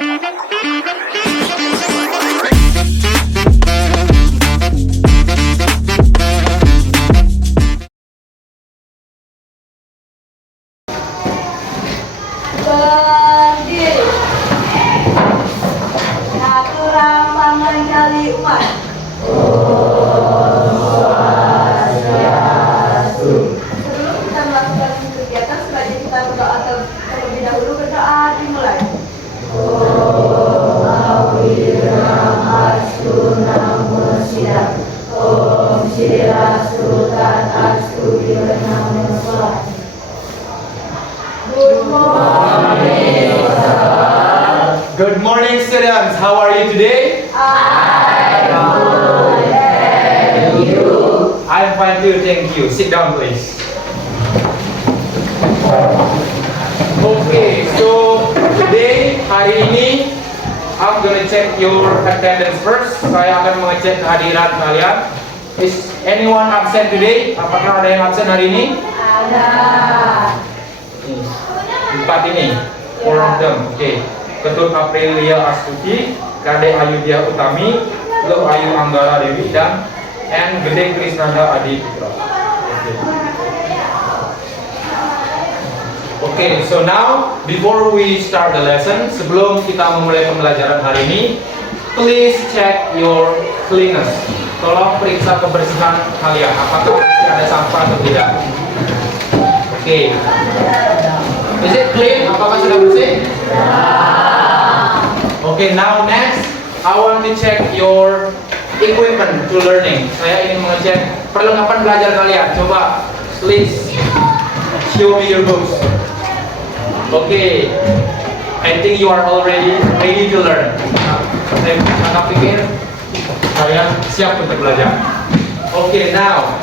Berdiri. Satu ramah mencari umat. Sebelum kita melakukan kegiatan, sebaiknya kita berdoa terlebih dahulu. Berdoa dimulai. Good morning. Good morning, students. How are you today? I'm fine too, thank you. Sit down, please. Okay, so today, hari ini, I'm gonna check your attendance first. Saya akan mengecek kehadiran kalian. Is anyone absent today? Apakah ada yang absen hari ini? Ada. Empat ini, four of them. Okay. Ketut Aprilia Astuti, Kade Ayudhya Utami, Lo Ayu Anggara Dewi, dan Gede Krisnanda Adi Putra. Okay, so now before we start the lesson, sebelum kita memulai pembelajaran hari ini, please check your cleanness. Tolong periksa kebersihan kalian. Apakah masih ada sampah atau tidak? Okay. Is it clean? Apakah sudah bersih? Okay, now next, I want to check your equipment to learning. Saya ingin mengecek perlengkapan belajar kalian. Coba, please show me your books. Okay, I think you are already ready to learn. Saya pikir kalian siap untuk belajar. Okay, now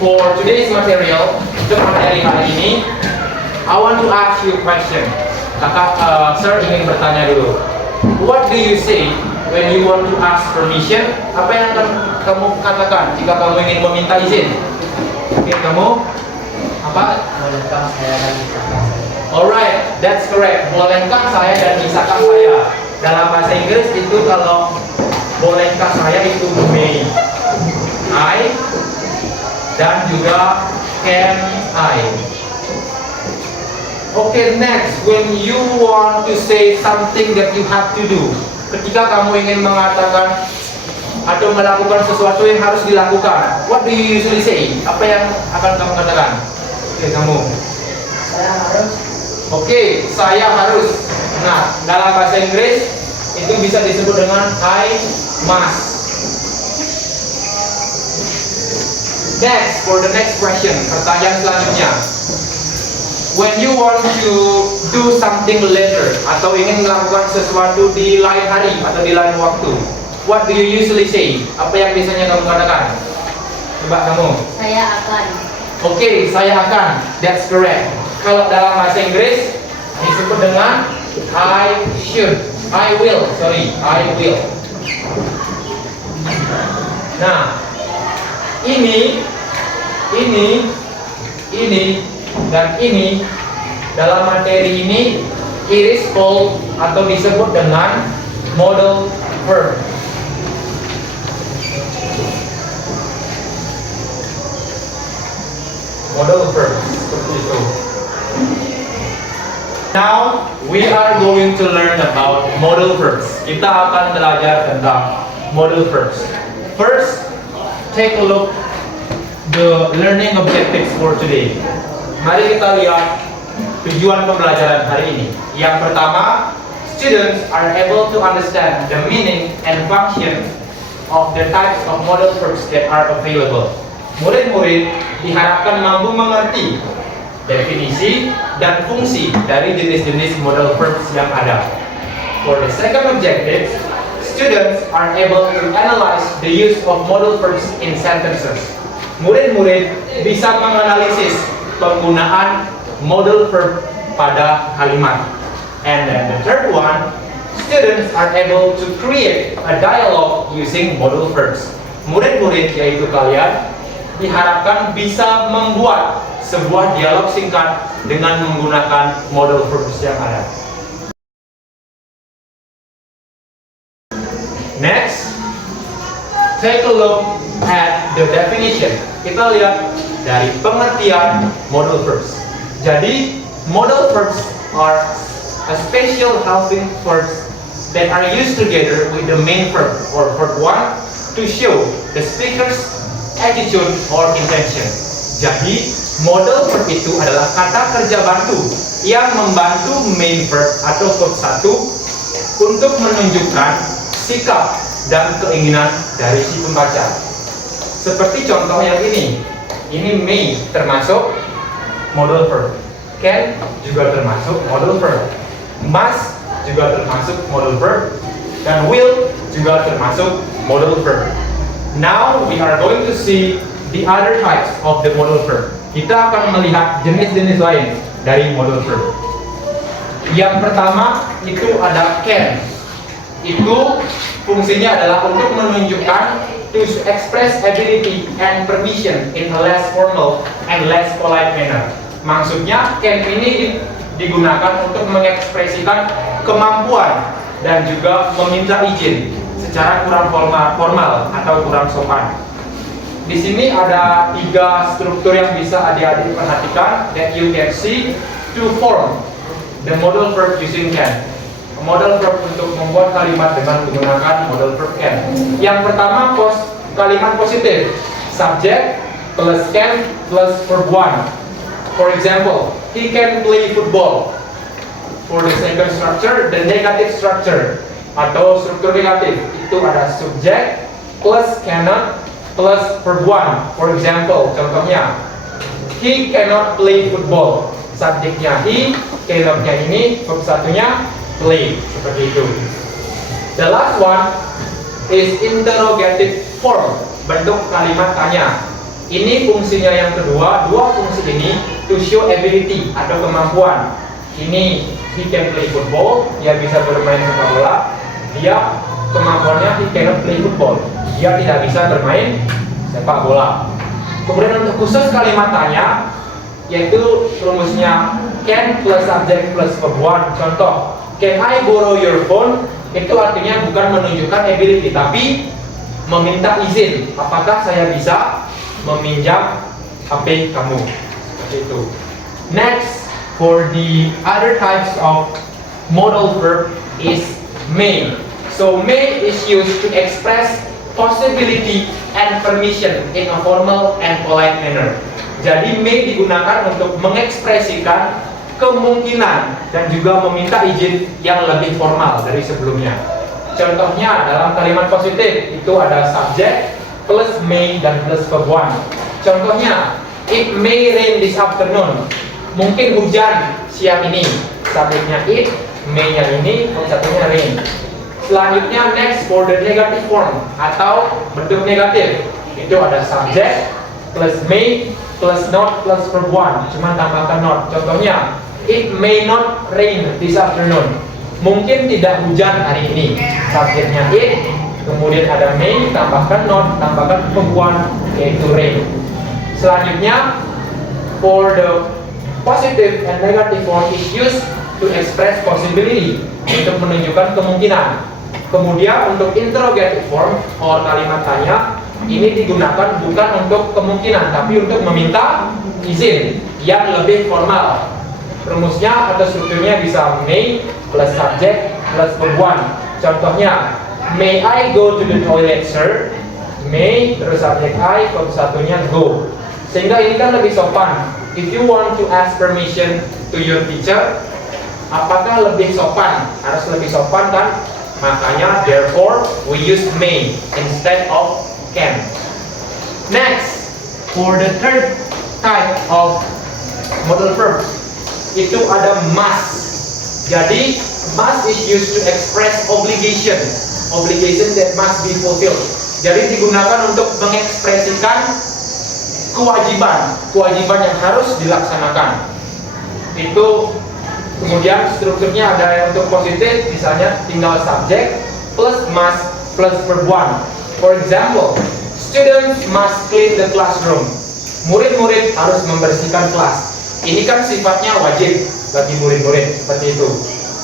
for today's material, untuk materi hari ini, I want to ask you a question. Sir ingin bertanya dulu. What do you say when you want to ask permission? Apa yang akan kamu katakan jika kamu ingin meminta izin? Oke, kamu apa? Bolehkah saya dan bisakah saya? Alright, that's correct. Bolehkah saya dan bisakah saya? Dalam bahasa Inggris itu kalau bolehkah saya itu may I, dan juga can I. Okay, next, when you want to say something that you have to do, ketika kamu ingin mengatakan atau melakukan sesuatu yang harus dilakukan, what do you usually say? Apa yang akan kamu katakan? Oke, kamu. Saya harus. Oke, saya harus. Nah, dalam bahasa Inggris itu bisa disebut dengan I must. Next, for the next question, pertanyaan selanjutnya. When you want to do something later atau ingin melakukan sesuatu di lain hari atau di lain waktu, what do you usually say? Apa yang biasanya kamu katakan? Coba kamu. Saya akan. Oke, saya akan. That's correct. Kalau dalam bahasa Inggris disebut dengan I should. I will. Nah, ini, dan ini dalam materi ini it is called atau disebut dengan modal verb. Modal verb seperti itu. Now we are going to learn about modal verbs. Kita akan belajar tentang modal verbs. First, take a look the learning objectives for today. Mari kita lihat tujuan pembelajaran hari ini. Yang pertama, students are able to understand the meaning and function of the types of modal verbs that are available. Murid-murid diharapkan mampu mengerti definisi dan fungsi dari jenis-jenis modal verbs yang ada. For the second objective, students are able to analyze the use of modal verbs in sentences. Murid-murid bisa menganalisis penggunaan modal verb pada kalimat. And then the third one, students are able to create a dialogue using modal verbs. Murid-murid, yaitu kalian, diharapkan bisa membuat sebuah dialog singkat dengan menggunakan modal verbs yang ada. Next, take a look at the definition. Kita lihat dari pengertian modal verbs. Jadi, modal verbs are a special helping verbs that are used together with the main verb or verb 1 to show the speaker's attitude or intention. Jadi, modal verb itu adalah kata kerja bantu yang membantu main verb atau verb 1 untuk menunjukkan sikap dan keinginan dari si pembaca. Seperti contoh yang ini may termasuk modal verb, can juga termasuk modal verb, must juga termasuk modal verb, dan will juga termasuk modal verb. Now we are going to see the other types of the modal verb. Kita akan melihat jenis-jenis lain dari modal verb. Yang pertama itu ada can. Itu fungsinya adalah untuk menunjukkan to express ability and permission in a less formal and less polite manner. Maksudnya can ini digunakan untuk mengekspresikan kemampuan dan juga meminta izin secara kurang formal atau kurang sopan. Di sini ada 3 struktur yang bisa adik-adik perhatikan that you can see to form the modal verb using can. Modal verb untuk membuat kalimat dengan menggunakan modal verb can. Yang pertama kalimat positif, subject plus can plus verb 1. For example, he can play football. For the second structure, the negative structure atau struktur negatif itu ada subject plus cannot plus verb 1. For example, contohnya, he cannot play football. Subjeknya he, cannot-nya ini, verb satunya play, seperti itu. The last one is interrogative form, bentuk kalimat tanya. Ini fungsinya yang kedua, dua fungsi ini to show ability atau kemampuan. Ini he can play football, dia bisa bermain sepak bola. Dia kemampuannya he cannot play football, dia tidak bisa bermain sepak bola. Kemudian untuk khusus kalimat tanya, yaitu rumusnya can plus subject plus verb 1. Contoh, can I borrow your phone? Itu artinya bukan menunjukkan ability, tapi meminta izin. Apakah saya bisa meminjam HP kamu? Seperti itu. Next, for the other types of modal verb is may. So may is used to express possibility and permission in a formal and polite manner. Jadi may digunakan untuk mengekspresikan kemungkinan dan juga meminta izin yang lebih formal dari sebelumnya. Contohnya dalam kalimat positif itu ada subject plus may dan plus verb 1. Contohnya, it may rain this afternoon. Mungkin hujan siang ini. Subjeknya it, may-nya ini, verb satunya rain. Selanjutnya next for the negative form atau bentuk negatif itu ada subject plus may plus not plus verb 1, cuman tambahkan not. Contohnya, it may not rain this afternoon. Mungkin tidak hujan hari ini. Subjeknya it, kemudian ada may, tambahkan not, tambahkan verb 1 yaitu rain. Selanjutnya for the positive and negative form is used to express possibility, untuk menunjukkan kemungkinan. Kemudian untuk interrogative form or kalimat tanya ini digunakan bukan untuk kemungkinan tapi untuk meminta izin yang lebih formal. Rumusnya atau strukturnya bisa may plus subject plus verb 1. Contohnya, may I go to the toilet sir? May terus subjek I, verb satunya go. Sehingga ini kan lebih sopan. If you want to ask permission to your teacher, apakah lebih sopan? Harus lebih sopan kan? Makanya therefore we use may instead of can. Next, for the third type of modal verb itu ada must. Jadi must is used to express obligation that must be fulfilled. Jadi digunakan untuk mengekspresikan kewajiban yang harus dilaksanakan. Itu kemudian strukturnya ada yang untuk positif, misalnya tinggal subject plus must plus verb 1. For example, students must clean the classroom. Murid-murid harus membersihkan kelas. Ini kan sifatnya wajib bagi murid-murid, seperti itu.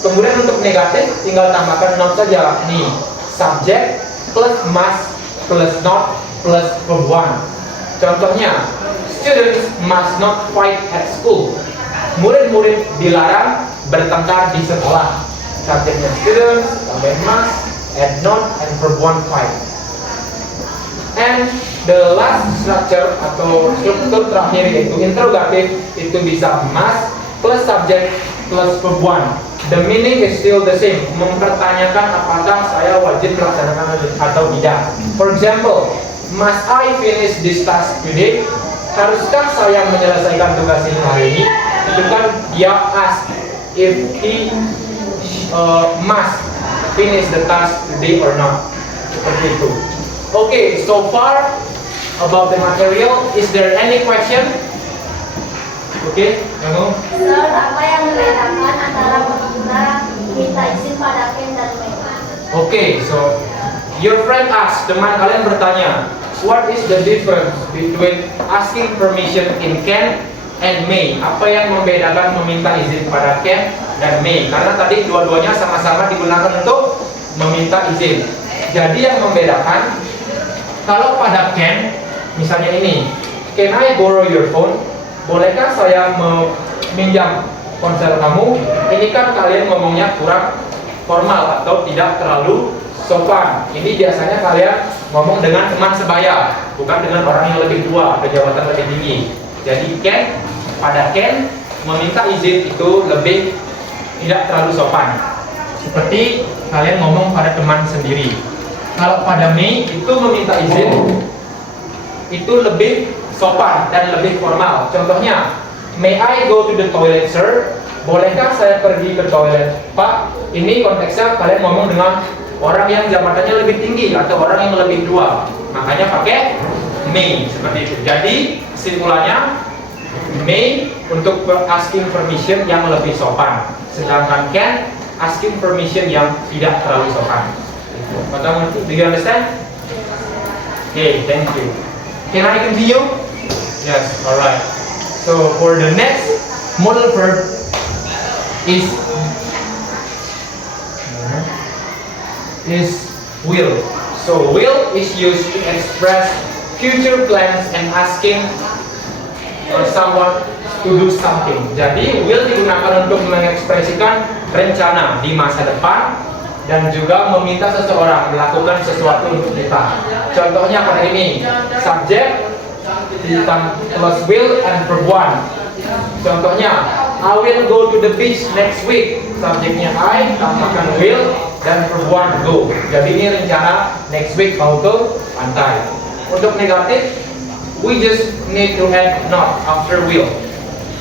Kemudian untuk negatif tinggal tambahkan not saja. Nih, subject plus must plus not plus verb one. Contohnya, students must not fight at school. Murid-murid dilarang bertengkar di sekolah. Subjeknya students, tambah must, add not, and verb one fight. And the last structure atau struktur terakhir yaitu interrogative, itu bisa must plus subject plus verb one. The meaning is still the same. Mempertanyakan apakah saya wajib melaksanakan atau tidak. For example, must I finish this task today? Haruskah saya menyelesaikan tugas ini hari ini? Itu kan dia ask if he must finish the task today or not. Seperti itu. Okay, so far about the material. Is there any question? Okay, Yango? Sir, apa yang membedakan antara minta izin pada Ken dan May? Okay, so your friend asked, teman kalian bertanya, what is the difference between asking permission in can and may? Apa yang membedakan meminta izin pada can dan may? Karena tadi dua-duanya sama-sama digunakan untuk meminta izin. Jadi yang membedakan, kalau pada can, misalnya ini, can I borrow your phone? Bolehkah saya meminjam ponsel kamu? Ini kan kalian ngomongnya kurang formal atau tidak terlalu sopan. Ini biasanya kalian ngomong dengan teman sebaya, bukan dengan orang yang lebih tua atau jabatan lebih tinggi. Jadi can, pada can meminta izin itu lebih tidak terlalu sopan. Seperti kalian ngomong pada teman sendiri. Kalau pada may itu meminta izin itu lebih sopan dan lebih formal. Contohnya, may I go to the toilet, sir? Bolehkah saya pergi ke toilet, Pak? Ini konteksnya kalian ngomong dengan orang yang jabatannya lebih tinggi atau orang yang lebih tua. Makanya pakai may seperti itu. Jadi kesimpulannya, may untuk asking permission yang lebih sopan, sedangkan can asking permission yang tidak terlalu sopan. Do you understand? Okay, thank you. Can I continue? Yes, alright. So for the next modal verb is will. So will is used to express future plans and asking someone to do something. Jadi will digunakan untuk mengekspresikan rencana di masa depan dan juga meminta seseorang melakukan sesuatu untuk kita. Contohnya pada ini, subject plus will and verb one. Contohnya, I will go to the beach next week. Subjeknya I, tambahkan will dan verb one go. Jadi ini rencana next week mau ke pantai. Untuk negatif, we just need to add not after will.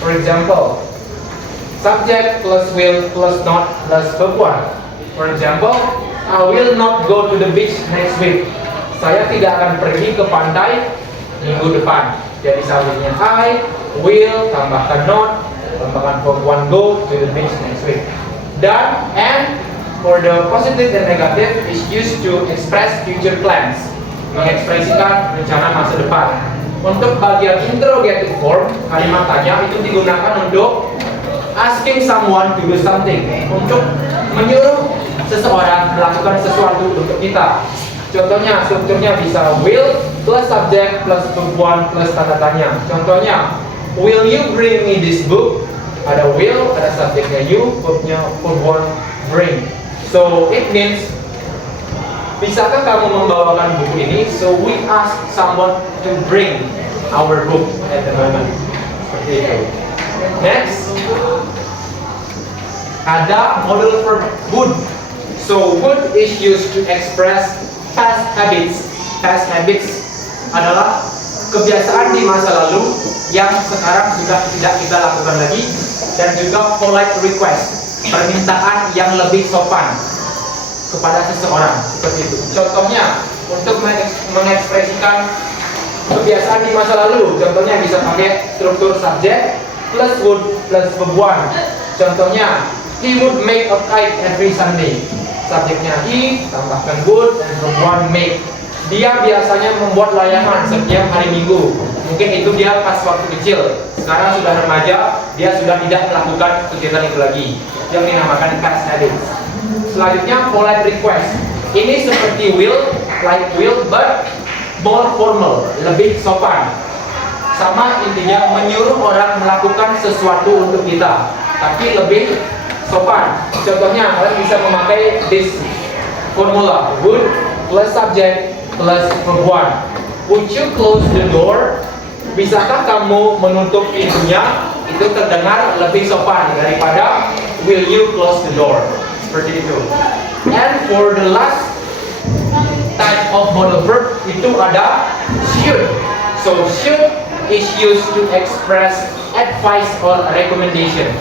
For example, subject plus will plus not plus verb one. For example, I will not go to the beach next week. Saya tidak akan pergi ke pantai minggu depan. Jadi subjeknya I, will, tambahkan not, tambahkan verb one go to the beach next week. Dan and for the positive and negative is used to express future plans, mengekspresikan rencana masa depan. Untuk bagian interrogative form, kalimat tanya itu digunakan untuk asking someone to do something, untuk menyuruh seseorang melakukan sesuatu untuk kita. Contohnya, strukturnya bisa will plus subject plus verb one plus tanda tanya. Contohnya, will you bring me this book? Ada will, ada subjeknya you, verbnya verb one bring. So it means, bisakah kamu membawakan buku ini? So we ask someone to bring our book at the moment. Seperti itu. Next, ada modal verb would. So would is used to express past habits. Past habits adalah kebiasaan di masa lalu yang sekarang sudah tidak kita lakukan lagi, dan juga polite request, permintaan yang lebih sopan kepada seseorang, seperti itu. Contohnya, untuk mengekspresikan kebiasaan di masa lalu, contohnya bisa pakai struktur subject plus would plus verb one. Contohnya, he would make a kite every Sunday. Subjeknya he, tambahkan would, dan verb one make. Dia biasanya membuat layangan setiap hari Minggu. Mungkin itu dia pas waktu kecil. Sekarang sudah remaja, dia sudah tidak melakukan kegiatan itu lagi, yang dinamakan past habits. Selanjutnya, polite request. Ini seperti will, like will but more formal, lebih sopan. Sama intinya menyuruh orang melakukan sesuatu untuk kita, tapi lebih sopan. Contohnya kalian bisa memakai this formula, would plus subject plus verb one. Would you close the door? Bisakah kamu menutup pintunya? Itu terdengar lebih sopan daripada will you close the door? Seperti itu. And for the last type of modal verb itu ada should. So should is used to express advice or recommendation,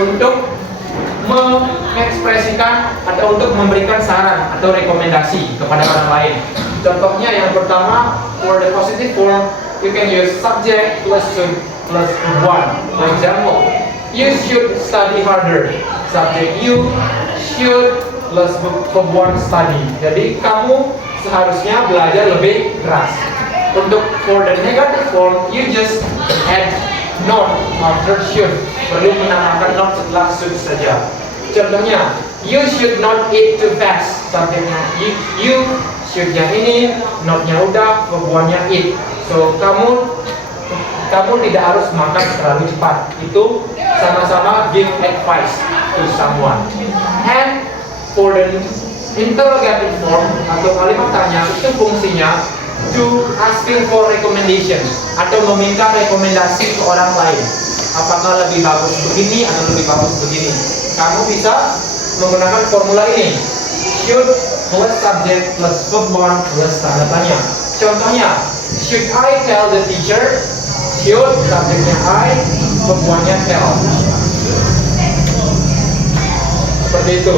untuk mengekspresikan atau untuk memberikan saran atau rekomendasi kepada orang lain. Contohnya yang pertama, for the positive form you can use subject plus should plus one. For example, you should study harder. Subject you should plus verb one study. Jadi kamu seharusnya belajar lebih keras. Untuk for the negative form, you just add not after should. Perlu menambahkan not setelah should saja. Contohnya, you should not eat too fast. Subjeknya you should-nya ini, not-nya udah, verb one-nya eat. So kamu tidak harus makan terlalu cepat. Itu sama-sama give advice to someone. And for the interrogative form atau kalimat tanya, itu fungsinya to asking for recommendation atau meminta rekomendasi ke orang lain. Apakah lebih bagus begini atau lebih bagus begini? Kamu bisa menggunakan formula ini. Should plus subject plus verb one plus tanda tanya. Contohnya, should I tell the teacher? Should subjeknya I, verb one-nya tell. Seperti itu.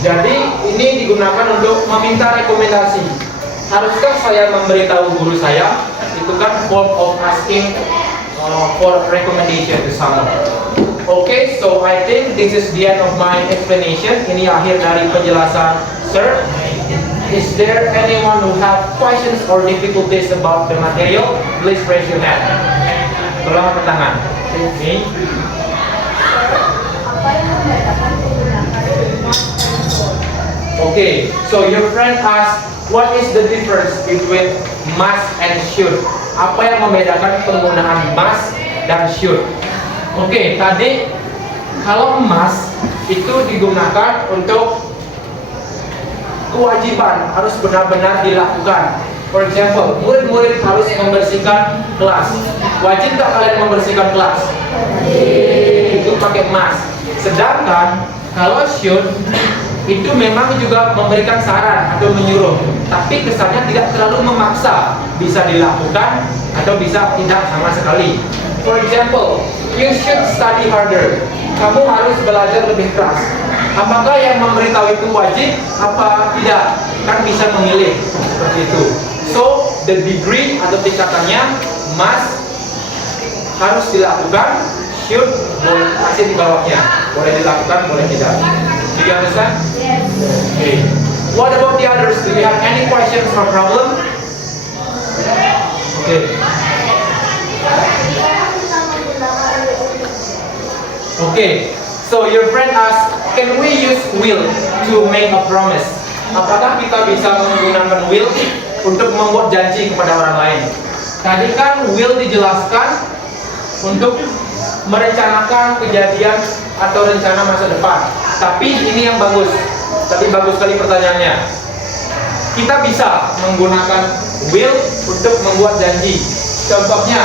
Jadi ini digunakan untuk meminta rekomendasi. Haruskah saya memberitahu guru saya? Itu kan form of asking for recommendation to someone. Okay, so I think this is the end of my explanation. Ini akhir dari penjelasan, sir. Is there anyone who have questions or difficulties about the material? Please raise your hand. Tolong angkat tangan. Okay. Apa yang membedakan penggunaan Okay, so your friend asked, what is the difference between must and should? Apa yang membedakan penggunaan must dan should? Oke, tadi kalau must itu digunakan untuk kewajiban, harus benar-benar dilakukan. For example, murid-murid harus membersihkan kelas. Wajib tak kalian membersihkan kelas? Itu pakai must. Sedangkan kalau should itu memang juga memberikan saran atau menyuruh, tapi kesannya tidak terlalu memaksa, bisa dilakukan atau bisa tidak sama sekali. For example, you should study harder. Kamu harus belajar lebih keras. Apakah yang memberitahu itu wajib apa tidak? Kan bisa memilih seperti itu. So the degree atau tingkatannya must harus dilakukan, should masih di bawahnya, boleh dilakukan boleh tidak. Do you understand? Yes. Okay. What about the others? Do you have any questions or problem? Okay. Okay. So your friend asked, can we use will to make a promise? Apakah kita bisa menggunakan will untuk membuat janji kepada orang lain? Tadi kan will dijelaskan untuk merencanakan kejadian atau rencana masa depan. Tapi ini yang bagus. Tadi bagus sekali pertanyaannya. Kita bisa menggunakan will untuk membuat janji. Contohnya,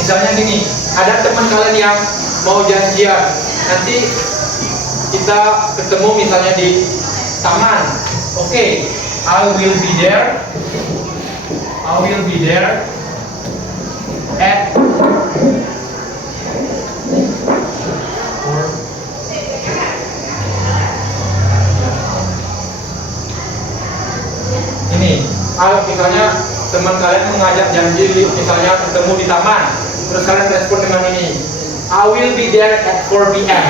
misalnya gini, ada teman kalian yang mau janjian. Nanti kita ketemu misalnya di taman. Oke, I will be there. I will be there at ini, misalnya teman kalian mengajak janji misalnya ketemu di taman, terus kalian respon dengan ini, I will be there at 4 PM.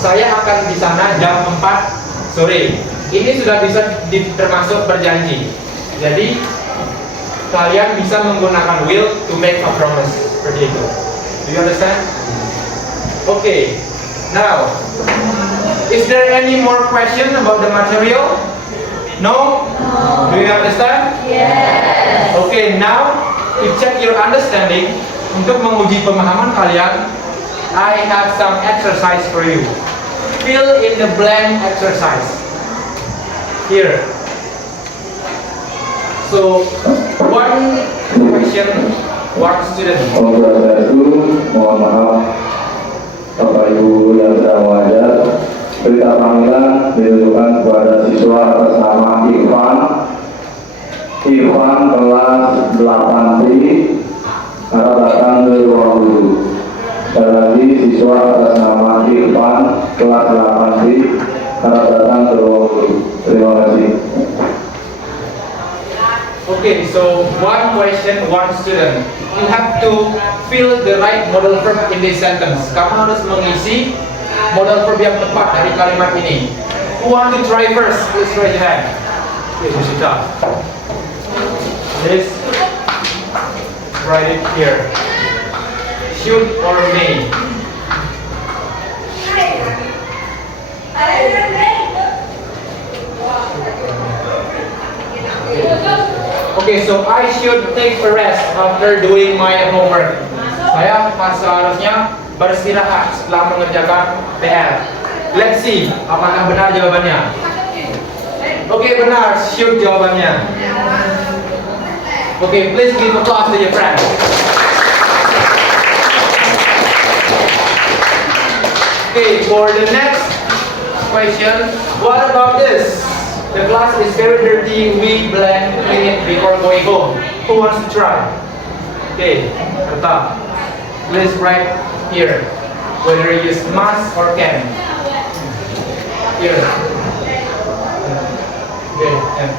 Saya akan di sana jam 4 sore. Ini sudah bisa termasuk berjanji. Jadi kalian bisa menggunakan will to make a promise seperti itu. Do you understand? Okay. Now, is there any more question about the material? No? Do you understand? Yes. Okay, now to check your understanding, untuk menguji pemahaman kalian, I have some exercise for you. Fill in the blank exercise. Here. So, one question, one student. Wabarakatuh, mohon maaf Bapak Ibu yang sedang mengajar. Berita panggilan ditujukan kepada siswa atas nama Irfan kelas 8B, harap datang ke ruang guru. Sekali lagi, siswa atas nama Irfan kelas 8B, harap datang ke ruang guru. Terima kasih. Okay, so one question, one student. You have to fill the right modal verb in this sentence. Kamu harus mengisi modal verb yang tepat dari kalimat ini. Who want to try first? Please raise your hand. Okay, Musita. Please write it here. Should or may? Okay, so I should take a rest after doing my homework. Saya seharusnya beristirahat setelah mengerjakan PR. Let's see, apakah benar jawabannya? Okay, benar, should jawabannya. Okay, please give applause to your friend. Okay, for the next question, what about this? The class is very dirty, we blank clean it before going home. Who wants to try? Okay, at the top. Please write here, whether you use must or can. Here. Okay, and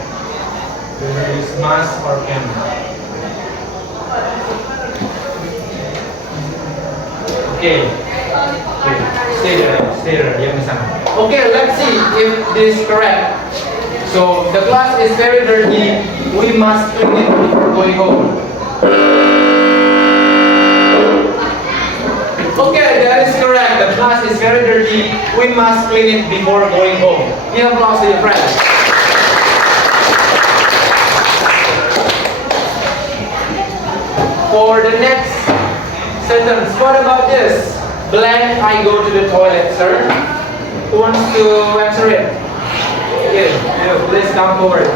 whether you use must or can. Okay. Okay. Stay there, diam di sana. Okay, let's see if this is correct. So the class is very dirty. We must clean it before going home. Okay, that is correct. The class is very dirty. We must clean it before going home. Give applause to your friends. For the next sentence, what about this? Blank, I go to the toilet, sir. Who wants to answer it? Okay, please come forward.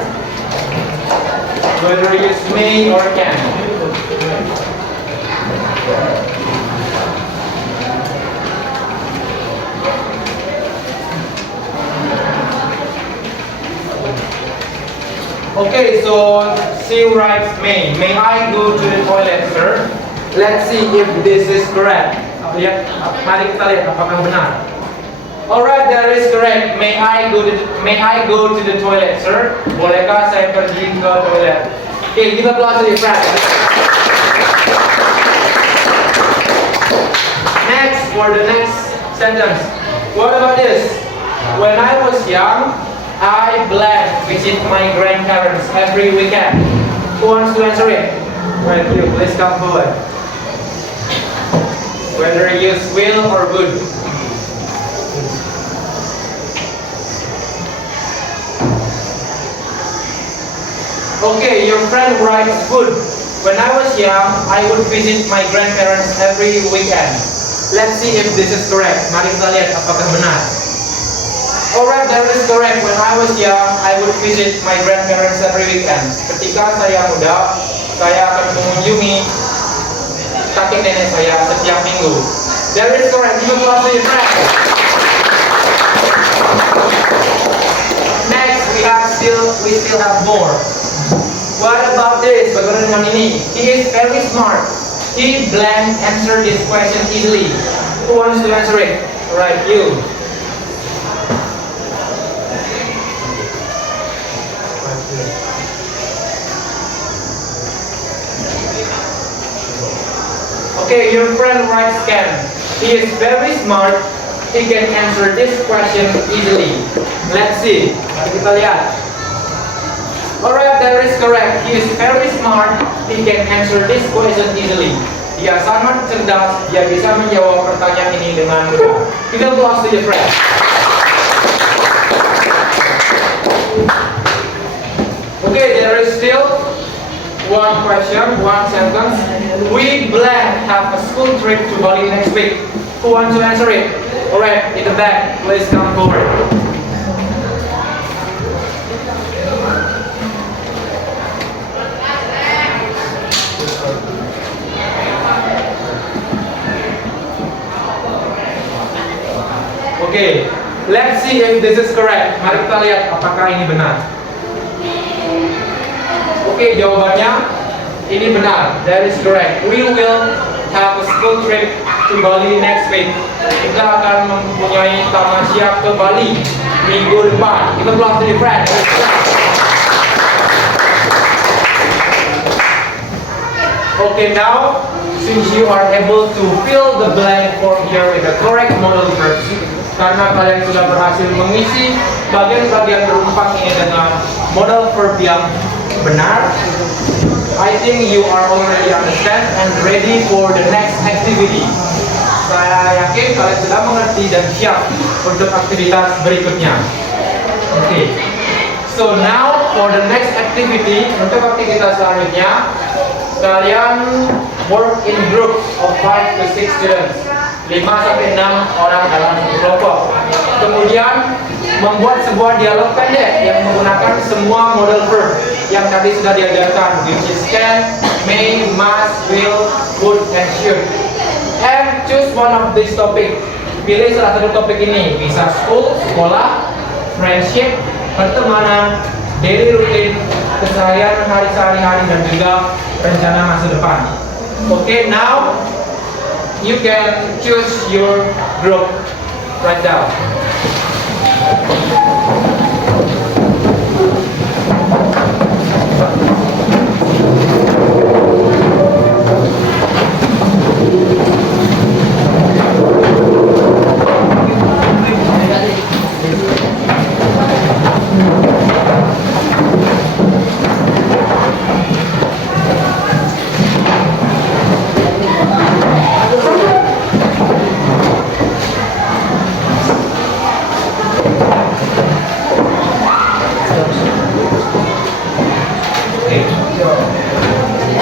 Whether you use may or can. Okay, so she writes may. May I go to the toilet, sir? Let's see if this is correct. Lihat, mari kita lihat apakah benar. Alright, that is correct. May I go to the toilet, sir? Bolehkah saya pergi ke toilet? Okay, give applause to your friends. Next, for the next sentence. What about this? When I was young, I blank visit my grandparents every weekend. Who wants to answer it? Right, you, please come forward. Whether you use will or would. Okay, your friend writes would. When I was young, I would visit my grandparents every weekend. Let's see if this is correct. Mari kita lihat apakah benar. Alright, that is correct. When I was young, I would visit my grandparents every weekend. Ketika saya muda, saya akan mengunjungi kakek nenek saya setiap minggu. That is correct. Give applause to your friends. Next, we still have more. What about this? Bagaimana dengan ini? He is very smart. He blank answer this question easily. Who wants to answer it? Alright, you. Okay, your friend writes can. He is very smart. He can answer this question easily. Let's see. Mari kita lihat. Alright, that is correct. He is very smart. He can answer this question easily. Dia sangat cerdas. Dia bisa menjawab pertanyaan ini dengan mudah. Give applause to your friend. still one question, one sentence. We blank have a school trip to Bali next week. Who wants to answer it? Alright, in the back, please come forward. Okay, let's see if this is correct. Mari kita lihat apakah ini benar. Oke, jawabannya ini benar. That is correct. We will have a school trip to Bali next week. Kita akan mempunyai tamasya ke Bali minggu depan. Kita pulang to the friend. Okay, now since you are able to fill the blank form here with the correct modal verbs, karena kalian sudah berhasil mengisi bagian-bagian berumpang ini dengan modal verb yang benar, I think you are already understand and ready for the next activity. Saya yakin kalian sudah mengerti dan siap untuk aktivitas berikutnya. Okay. So now for the next activity, untuk aktivitas selanjutnya, kalian work in groups of 5 to 6 students. 5 sampai 6 orang dalam satu kelompok. Kemudian membuat sebuah dialog pendek yang menggunakan semua modal verb yang tadi sudah diajarkan, which is can, may, must, will, would, and should. And choose one of these topic. Pilih salah satu topik ini. Bisa school, sekolah, friendship, pertemanan, daily routine, keseharian hari sehari-hari, dan juga rencana masa depan. Okay, now you can choose your group right now.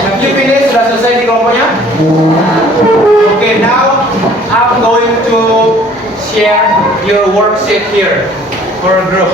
Have you finished? Sudah selesai di kelompoknya? Okay, now I'm going to share your worksheet here for a group.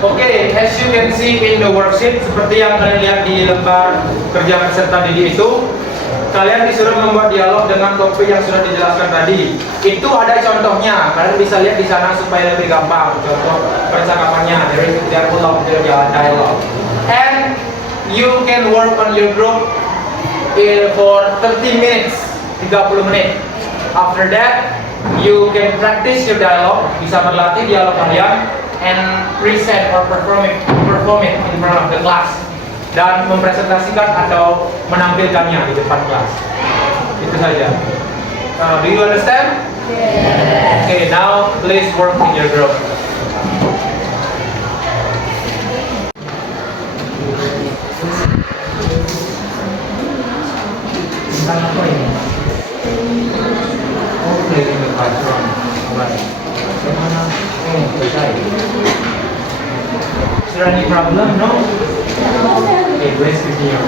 Okay, as you can see in the worksheet, seperti yang kalian lihat di lembar kerja peserta didik itu, kalian disuruh membuat dialog dengan topik yang sudah dijelaskan tadi. Itu ada contohnya, kalian bisa lihat di sana supaya lebih gampang. Contoh percakapannya, there is example of the dialogue. And you can work on your group for 30 minutes, 30 menit. After that, you can practice your dialogue, bisa berlatih dialog kalian, and present or perform it in front of the class, dan mempresentasikan atau menampilkannya di depan kelas. Itu saja. Do you understand? Yes. Okay, now please work in your group. Tentang apa ini? Oh, play in the classroom. Alright. Bagaimana? Selesai. Is there any problem? No? Okay, please continue.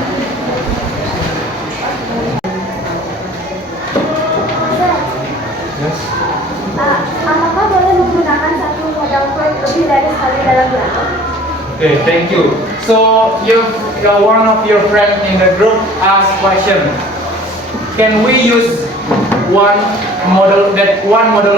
Yes? Apakah boleh menggunakan satu modal verb lebih dari sekali dalam dialog? Okay, thank you. So, one of your friends in the group asked question. Can we use one model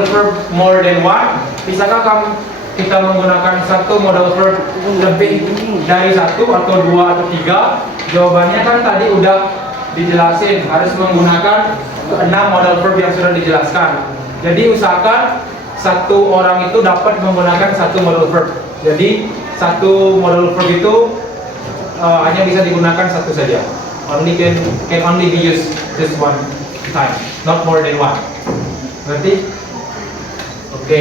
verb more than one? Bisakah kita menggunakan satu modal verb lebih dari satu atau dua atau tiga? Jawabannya kan tadi udah dijelasin, harus menggunakan 6 modal verb yang sudah dijelaskan. Jadi usahakan satu orang itu dapat menggunakan satu modal verb. Jadi satu modal verb itu hanya bisa digunakan satu saja. Can only be used just one. time, not more than one. Ngerti? Oke.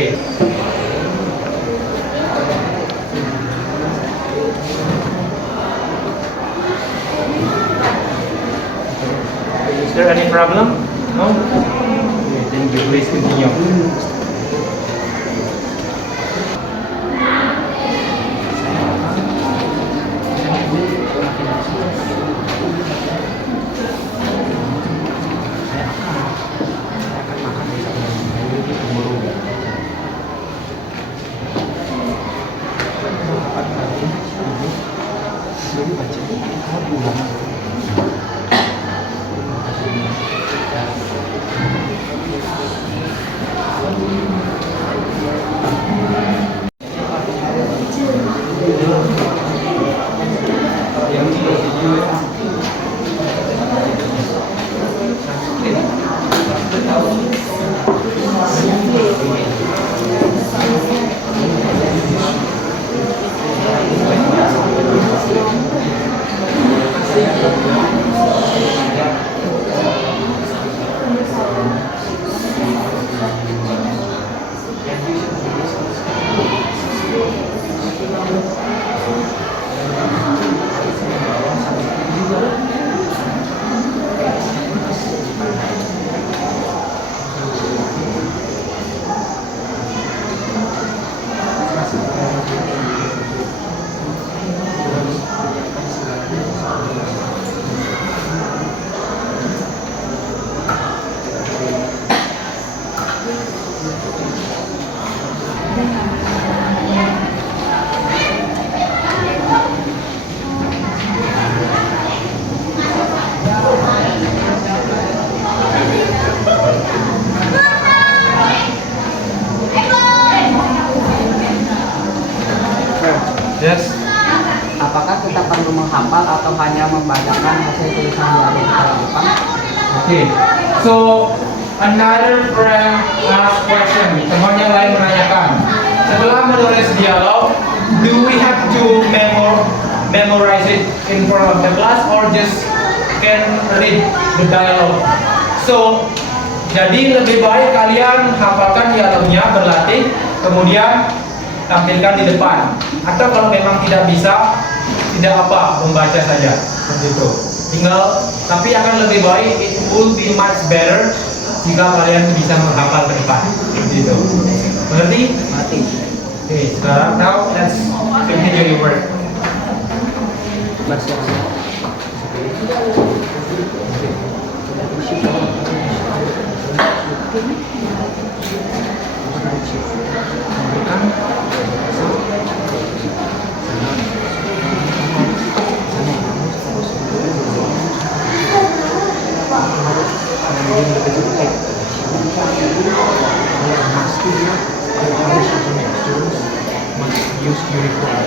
Is there any problem? No? Okay, thank you. Please continue. Yes. Apakah kita perlu menghafal atau hanya membacakan hasil tulisan dari depan? Okay. So another friend ask question. Teman yang lain menanyakan. Setelah menulis dialog, do we have to memorize it in front of the class or just can read the dialogue? So jadi lebih baik kalian hafalkan dialognya, berlatih, kemudian tampilkan di depan. Atau kalau memang tidak bisa, tidak apa, membaca saja seperti itu. Tinggal, tapi akan lebih baik, it will be much better jika kalian bisa menghafal ke depan seperti itu. Mengerti? Mati. Oke, sekarang now let's continue your work. Bersiap-siap. Use uniform.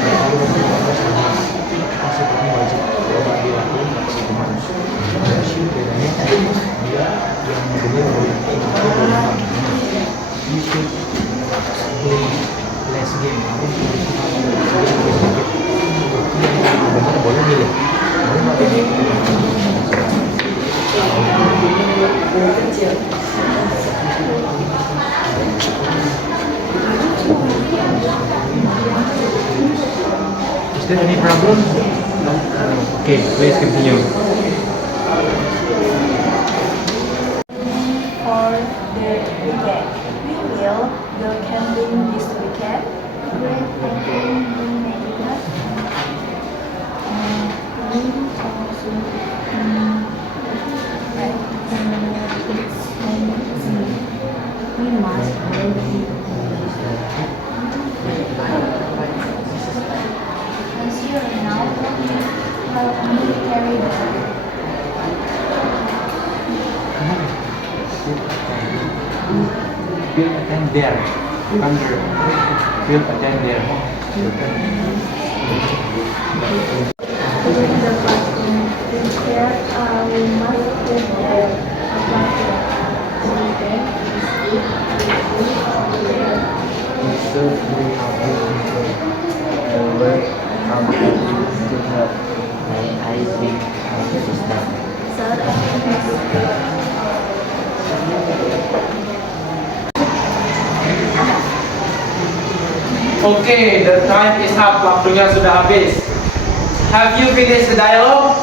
Sifatnya wajib kalau dilakukan maksimal. Bedanya dia yang benar you should play less game. Aku benar boleh milih. Is there any problem? No. Okay, please continue. For the weekend, we will go camping this weekend. Great, I think we may do that. We must as you are now, help me carry the Will attend there. Under. Will attend there. During the classroom, prepare we must prepare a classroom. Children So we have the work to help I think how to start. Sir, I think Okay, the time is up. Waktunya sudah habis. Have you finished the dialogue?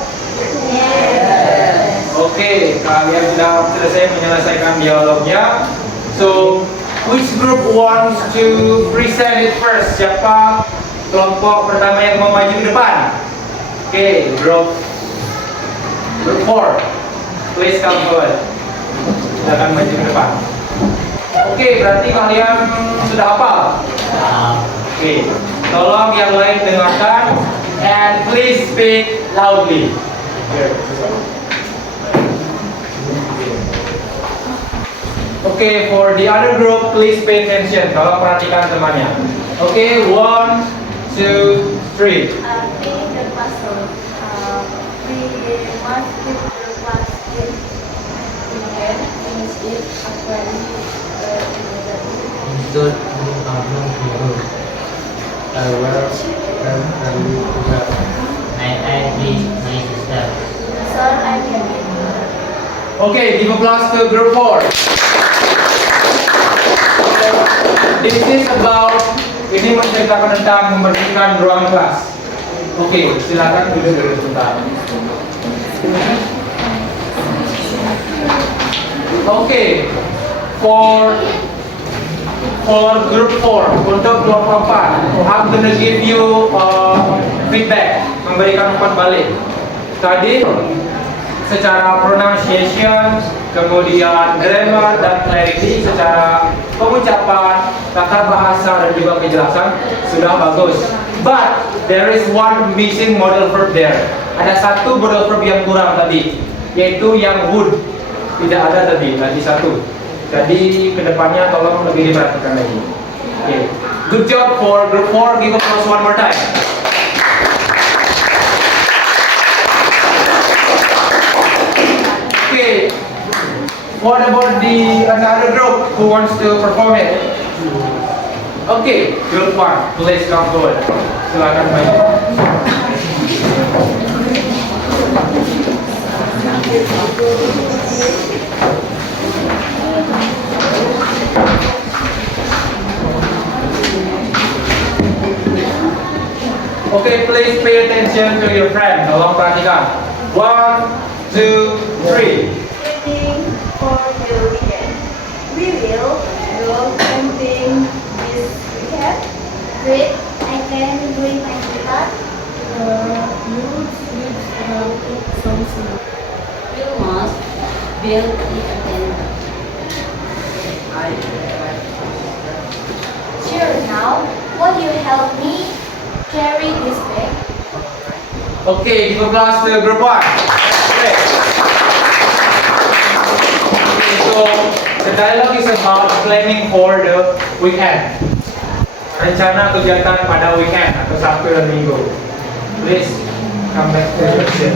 Yes. Oke, kalian sudah selesai menyelesaikan dialognya. So, which group wants to present it first? Siapa kelompok pertama yang mau maju ke depan? Oke, group 4. Please come forward. Silakan maju ke depan. Oke, berarti kalian sudah hafal? Oke, tolong yang lain dengarkan and please speak loudly. Okay, for the other group, please pay attention. Tolong perhatikan temannya. Okay, 1, 2, 3. Being the classroom, we must keep the class in. We can finish it actually Should be abang biru. I will and you juga. I please my sister. Sir, I can. Okay, give applause to group 4. This is about, ini menceritakan tentang membersihkan ruangan kelas. Oke, silakan duduk dulu sebentar. Oke, for group 4, untuk kelompok 4, I'm gonna give you feedback, memberikan umpan balik. Tadi secara pronunciation, kemudian grammar dan clarity, secara pengucapan, tata bahasa dan juga kejelasan sudah bagus. But there is one missing modal verb there. Ada satu modal verb yang kurang tadi, yaitu yang would. Tidak ada tadi satu. Jadi kedepannya tolong lebih diperhatikan lagi. Okay. Good job for group 4. Give applause one more time. Okay. What about the another group who wants to perform it? Okay, group 1, please come forward. Silakan maju. Okay, please pay attention to your friend. Tolong perhatikan. 1, 2, 3. Waiting for the weekend. We will go camping this weekend. Great, I can bring my guitar. You should take some sleep. You must build it again. Sure, now, won't you help me carry this bag? Okay, give applause to group 1. Great. Okay, so the dialogue is about planning for the weekend. Rencana kegiatan pada weekend atau Sabtu dan Minggu. Please come back to your seat.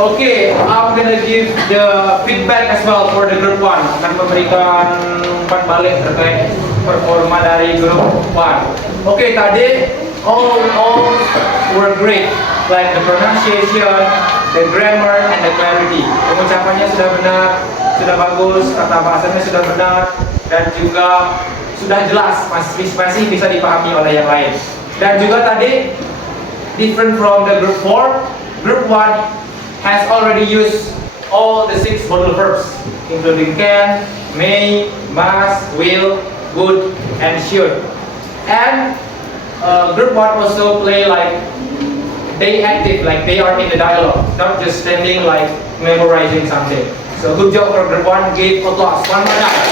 Okay, I'm gonna give the feedback as well for the group 1. Akan memberikan umpan balik terkait performa dari group 1. Okay, tadi all were great, like the pronunciation, the grammar, and the clarity. Pengucapannya sudah benar, sudah bagus, tata bahasanya sudah benar, dan juga sudah jelas, masih bisa dipahami oleh yang lain. Dan juga tadi, different from the group 4, group 1 has already used all the 6 modal verbs, including can, may, must, will, would, and should. And group 1 also play like they active, like they are in the dialogue, not just standing like memorizing something. So good job for group 1. Give applause one more time.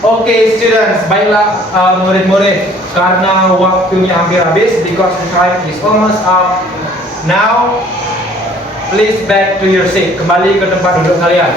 Okay, students, baiklah murid-murid, karena waktunya hampir habis, because the time is almost up. Now, please back to your seat. Kembali ke tempat duduk kalian.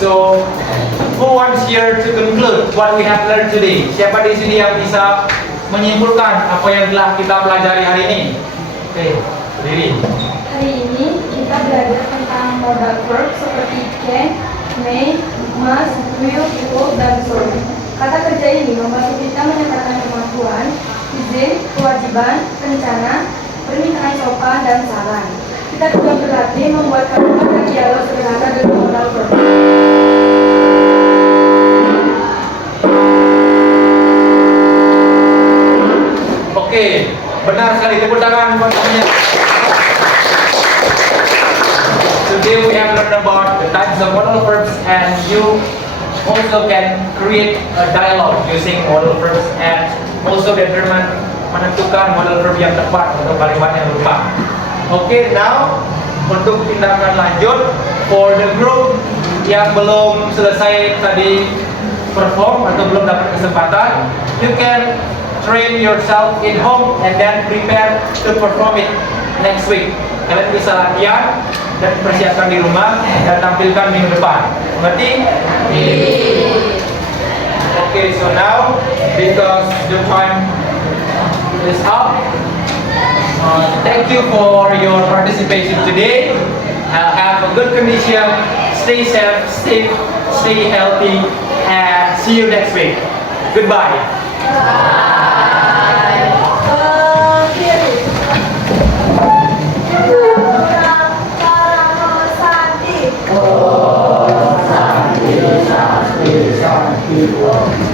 So, who wants here to conclude what we have learned today? Siapa di sini yang bisa menyimpulkan apa yang telah kita pelajari hari ini? Oke, berdiri. Hari ini kita belajar tentang modal verb seperti can, may, must, will, would, dan so. Kata kerja ini membantu kita menyatakan kemampuan, izin, kewajiban, rencana, permintaan sopan, dan saran. Kita juga berlatih membuat kalimat dan dialog sederhana dengan modal verb. Oke, benar sekali, tepuk tangan buat semuanya. Today we have learned about the types of modal verbs, and you also can create a dialogue using modal verbs, and also determine menentukan modal verb yang tepat untuk kalimat yang berupa. Oke, now untuk tindakan lanjut for the group yang belum selesai tadi perform atau belum dapat kesempatan, you can train yourself in home and then prepare to perform it next week. Kalian bisa latihan dan persiapkan di rumah dan tampilkan minggu depan. Mengerti? Okay, so now because the time is up, thank you for your participation today. Have a good condition, stay safe, stay healthy, and see you next week. Goodbye. Sandi.